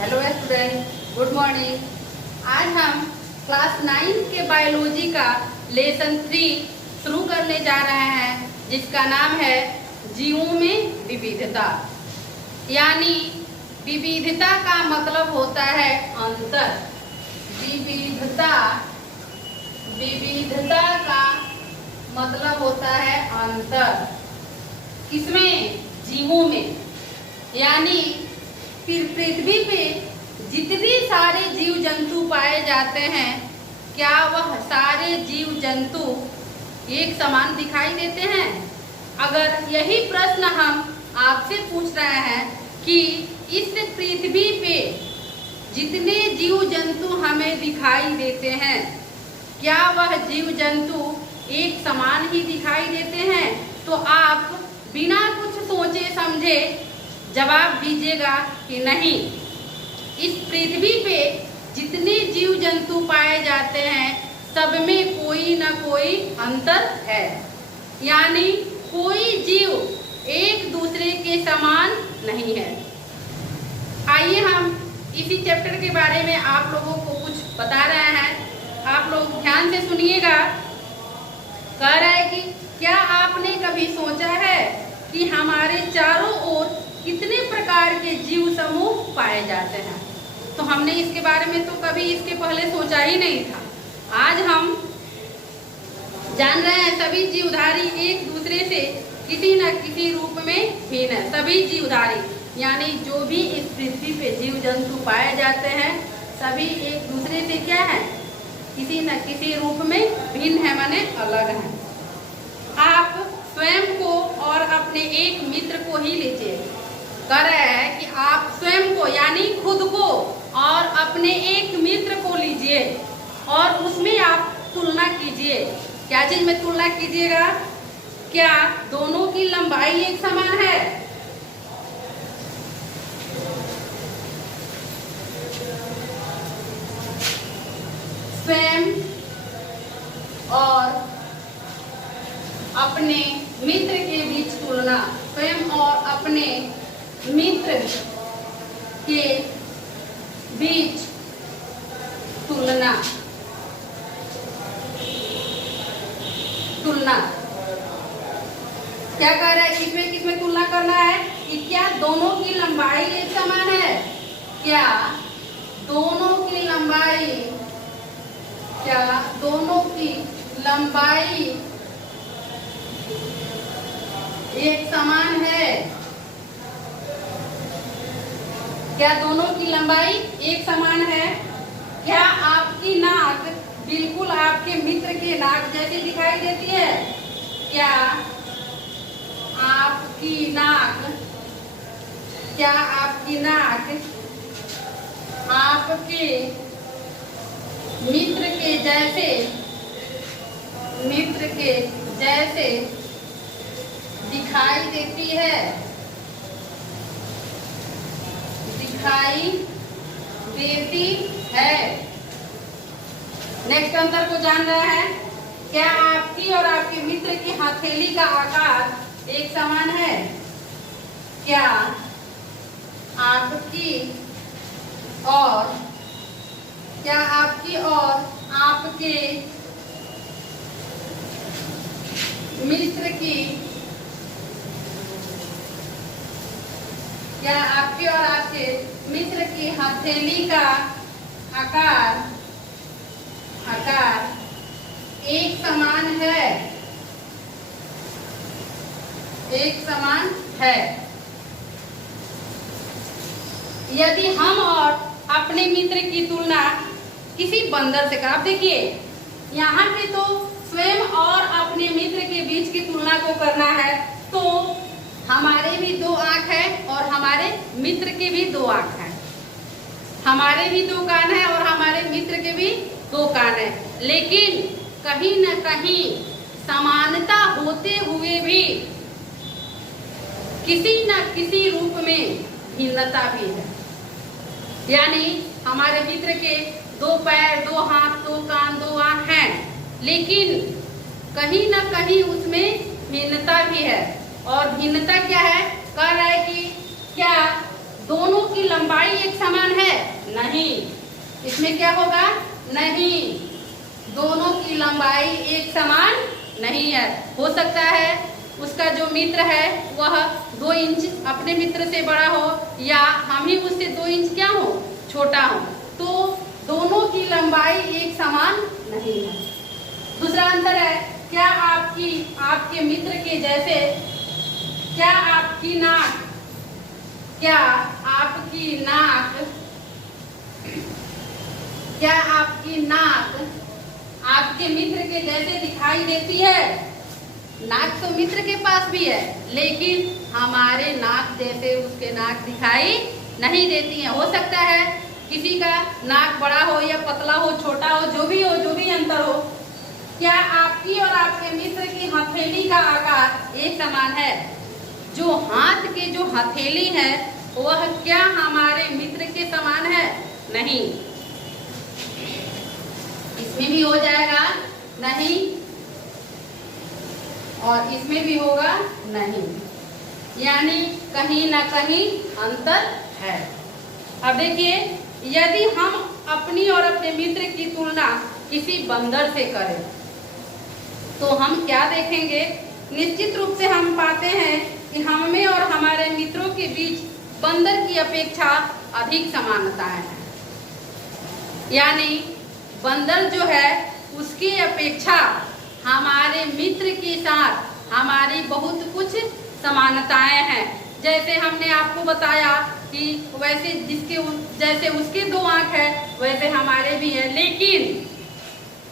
Hello student, good morning. आज हम class 9 के बायोलॉजी का लेसन 3 शुरू करने जा रहे हैं, जिसका नाम है जीवों में विविधता। यानी विविधता का मतलब होता है अंतर। विविधता का मतलब होता है अंतर। किसमें? जीवों में। यानी पृथ्वी पे जितने सारे जीव जंतु पाए जाते हैं, क्या वह सारे जीव जंतु एक समान दिखाई देते हैं? अगर यही प्रश्न हम आपसे पूछ रहे हैं कि इस पृथ्वी पे जितने जीव जंतु हमें दिखाई देते हैं, क्या वह जीव जंतु एक समान ही दिखाई देते हैं? तो आप बिना कुछ सोचे समझे जवाब दीजिएगा कि नहीं। इस पृथ्वी पे जितने जीव जंतु पाए जाते हैं, सब में कोई न कोई अंतर है। यानी कोई जीव एक दूसरे के समान नहीं है। आइए हम इसी चैप्टर के बारे में आप लोगों को कुछ बता रहे हैं। आप लोग ध्यान से सुनिएगा। कह रहा है कि क्या आपने कभी सोचा है कि हमारे चारों ओर कितने प्रकार के जीव समूह पाए जाते हैं? तो हमने इसके बारे में तो कभी इसके पहले सोचा ही नहीं था। आज हम जान रहे हैं सभी जीवधारी एक दूसरे से किसी न किसी रूप में भिन्न है। सभी जीवधारी यानी जो भी इस पृथ्वी पे जीव जंतु पाए जाते हैं, सभी एक दूसरे से क्या है? किसी न किसी रूप में भिन्न है, माने अलग है। आप स्वयं को और अपने एक मित्र को ही लीजिए। कह रहा है कि आप स्वयं को यानी खुद को और अपने एक मित्र को लीजिए और उसमें आप तुलना कीजिए। क्या चीज में तुलना कीजिएगा? क्या दोनों की लंबाई एक समान है? स्वयं और अपने मित्र के बीच तुलना। स्वयं और अपने मित्र के बीच तुलना। क्या कह रहा है? किसमें तुलना करना है कि क्या दोनों की लंबाई एक समान है? क्या दोनों की लंबाई एक समान है? क्या दोनों की लंबाई एक समान है? क्या आपकी नाक बिल्कुल आपके मित्र के नाक जैसी दिखाई देती है? क्या आपकी नाक आपके मित्र के जैसे दिखाई देती है? नेक्स्ट अंतर को जान रहे हैं। क्या आपकी और आपके मित्र की हथेली का आकार एक समान है? क्या आपकी और आपके मित्र की हथेली का आकार एक समान है? यदि हम और अपने मित्र की तुलना किसी बंदर से कर, आप देखिए यहाँ पे तो स्वयं और अपने मित्र के बीच की तुलना को करना है, तो हमारे भी 2 आंख है और हमारे मित्र के भी 2 आंख है। हमारे भी 2 कान है और हमारे मित्र के भी 2 कान है। लेकिन कहीं न कहीं समानता होते हुए भी किसी न किसी रूप में भिन्नता भी है। यानी हमारे मित्र के 2 पैर, 2 हाथ, 2 कान, 2 आंख हैं, लेकिन कहीं न कहीं उसमें भिन्नता भी है। और भिन्नता क्या है? कह रहा है कि क्या दोनों की लंबाई एक समान है? नहीं। इसमें क्या होगा? नहीं, दोनों की लंबाई एक समान नहीं है। हो सकता है उसका जो मित्र है वह 2 इंच अपने मित्र से बड़ा हो, या हम ही उससे 2 इंच क्या हो, छोटा हो, तो दोनों की लंबाई एक समान नहीं है। दूसरा आंसर है, क्या आपके मित्र के जैसे, क्या आपकी नाक आपके मित्र के जैसे दिखाई देती है? नाक तो मित्र के पास भी है, लेकिन हमारे नाक जैसे उसके नाक दिखाई नहीं देती है। हो सकता है किसी का नाक बड़ा हो या पतला हो, छोटा हो, जो भी अंतर हो। क्या आपकी और आपके मित्र की हथेली का आकार एक समान है? जो हाथ के जो हथेली है वह क्या हमारे मित्र के समान है? नहीं। इसमें भी हो जाएगा नहीं, और इसमें भी होगा नहीं, यानी कहीं ना कहीं अंतर है। अब देखिए, यदि हम अपनी और अपने मित्र की तुलना किसी बंदर से करें तो हम क्या देखेंगे? निश्चित रूप से हम पाते हैं कि हमें और हमारे मित्रों के बीच बंदर की अपेक्षा अधिक समानताएं हैं। यानी बंदर जो है उसकी अपेक्षा हमारे मित्र के साथ हमारी बहुत कुछ समानताएं हैं। जैसे हमने आपको बताया कि वैसे जैसे उसके 2 आंख है वैसे हमारे भी है, लेकिन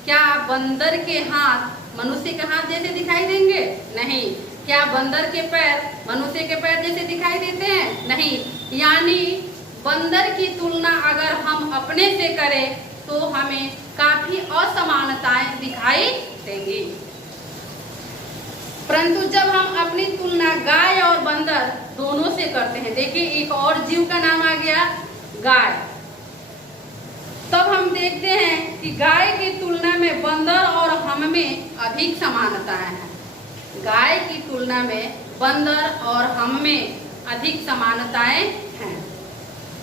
क्या बंदर के हाथ मनुष्य के हाथ जैसे दिखाई देंगे? नहीं। क्या बंदर के पैर मनुष्य के पैर जैसे दिखाई देते हैं? नहीं। यानी बंदर की तुलना अगर हम अपने से करें तो हमें काफी असमानताएं दिखाई देंगी। परंतु जब हम अपनी तुलना गाय और बंदर दोनों से करते हैं, देखिए एक और जीव का नाम आ गया गाय, तब हम देखते हैं कि गाय की तुलना में बंदर और हम में अधिक समानताएं हैं। गाय की तुलना में बंदर और हम में अधिक समानताएं हैं।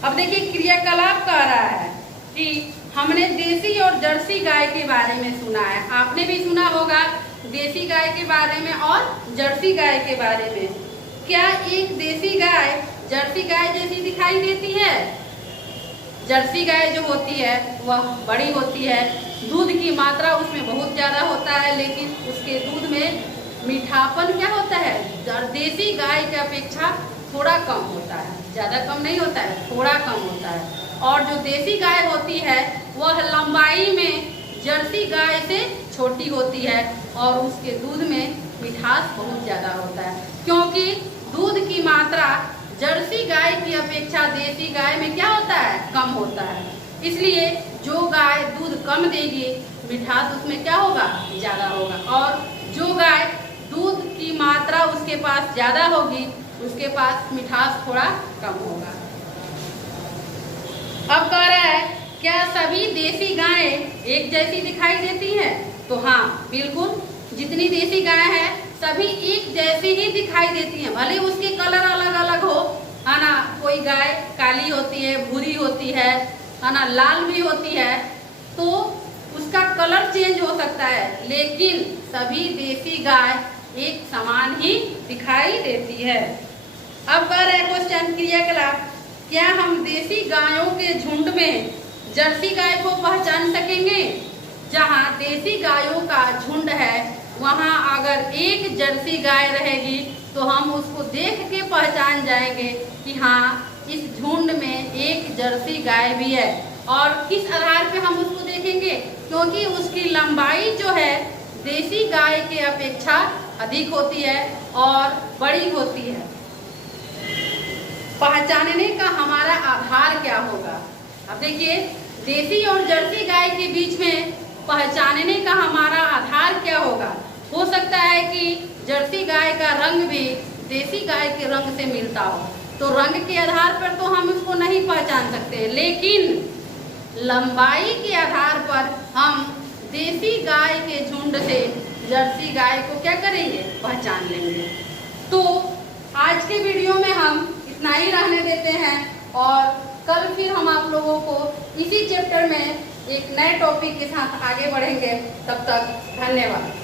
अब देखिए क्रियाकलाप कह रहा है कि हमने देसी और जर्सी गाय के बारे में सुना है। आपने भी सुना होगा देसी गाय के बारे में और जर्सी गाय के बारे में। क्या एक देसी गाय जर्सी गाय जैसी दिखाई देती है? जर्सी गाय जो होती है वह बड़ी होती है, दूध की मात्रा उसमें बहुत ज़्यादा होता है, लेकिन उसके दूध में मीठापन क्या होता है? देसी गाय की अपेक्षा थोड़ा कम होता है, ज़्यादा कम नहीं होता है, थोड़ा कम होता है। और जो देसी गाय होती है वह लंबाई में जर्सी गाय से छोटी होती है और उसके दूध में मिठास बहुत ज़्यादा होता है, क्योंकि दूध की मात्रा जर्सी गाय की अपेक्षा देसी गाय में क्या होता है? कम होता है। इसलिए जो गाय दूध कम देगी मिठास उसमें क्या होगा? ज़्यादा होगा, और जो गाय दूध की मात्रा उसके पास ज़्यादा होगी उसके पास मिठास थोड़ा कम होगा। अब कह रहा है क्या सभी देसी गायें एक जैसी दिखाई देती हैं? तो हाँ, बिल्कुल, जितनी देसी गाय है सभी एक जैसी ही दिखाई देती हैं, भले उसके कलर अलग अलग हो, है ना। कोई गाय काली होती है, भूरी होती है ना, लाल भी होती है, तो उसका कलर चेंज हो सकता है, लेकिन सभी देसी गाय एक समान ही दिखाई देती है। अब कह रहे क्वेश्चन क्रियाकलाप, क्या हम देसी गायों के झुंड में जर्सी गाय को पहचान सकेंगे? जहाँ देसी गायों का झुंड है वहाँ अगर एक जर्सी गाय रहेगी तो हम उसको देख के पहचान जाएंगे कि हाँ इस झुंड में एक जर्सी गाय भी है। और किस आधार पे हम उसको देखेंगे? क्योंकि उसकी लंबाई जो है देसी गाय के अपेक्षा अधिक होती है और बड़ी होती है। पहचानने का हमारा आधार क्या होगा? अब देखिए, देसी और जर्सी गाय के बीच में पहचानने का हमारा आधार क्या होगा? हो सकता है कि जर्सी गाय का रंग भी देसी गाय के रंग से मिलता हो, तो रंग के आधार पर तो हम उसको नहीं पहचान सकते, लेकिन लंबाई के आधार पर हम देसी गाय के झुंड से जर्सी गाय को क्या करेंगे? पहचान लेंगे। तो आज के वीडियो में हम इतना ही रहने देते हैं और कल फिर हम आप लोगों को इसी चैप्टर में एक नए टॉपिक के साथ आगे बढ़ेंगे। तब तक धन्यवाद।